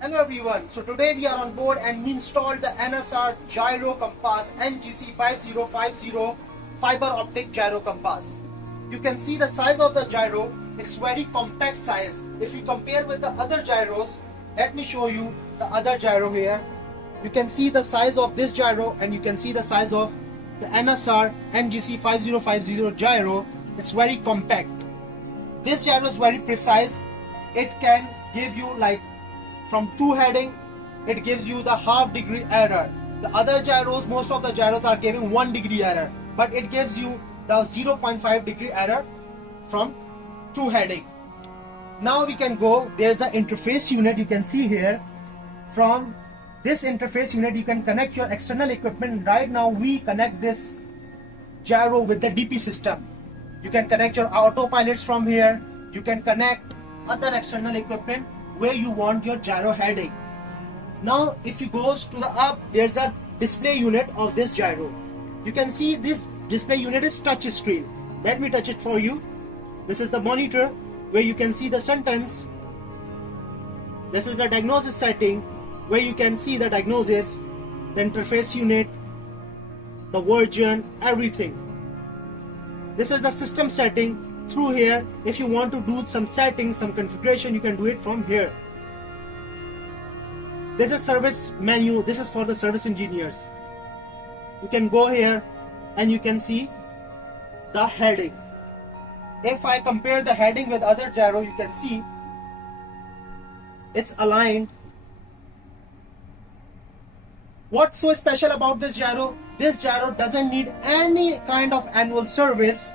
Hello everyone, so today we are on board and we installed the NSR Gyro Compass NGC-5050 Fiber Optic Gyro Compass. You can see the size of the gyro, it's very compact size. If you compare with the other gyros, let me show you the other gyro here. You can see the size of this gyro and you can see the size of the NSR NGC-5050 gyro. It's very compact. This gyro is very precise. It can give you like from 2 heading, it gives you the half degree error. The other gyros, most of the gyros are giving 1 degree error, but it gives you the 0.5 degree error from 2 heading. Now we can go, there's an interface unit you can see here. From this interface unit you can connect your external equipment. Right now we connect this gyro with the DP system. You can connect your autopilots from here. You can connect other external equipment where you want your gyro heading. Now if you go to the up, there's a display unit of this gyro. You can see this display unit is touch screen. Let me touch it for you. This is the monitor where you can see the sentence. This is the diagnosis setting where you can see the diagnosis, the interface unit, the version, everything. This is the system setting. Through here, if you want to do some settings, some configuration, you can do it from here. This is service menu. This is for the service engineers. You can go here and you can see the heading. If I compare the heading with other gyro, you can see it's aligned. What's so special about this gyro? This gyro doesn't need any kind of annual service.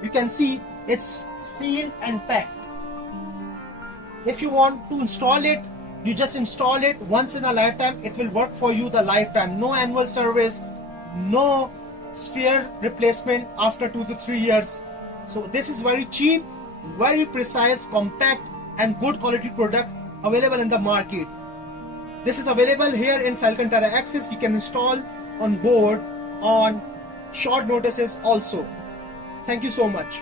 You can see it's sealed and packed. If you want to install it, you just install it once in a lifetime. It will work for you the lifetime. No annual service, no sphere replacement after 2 to 3 years. So this is very cheap, very precise, compact and good quality product available in the market. This is available here in Falcon Tera Axis. We can install on board on short notices also. Thank you so much.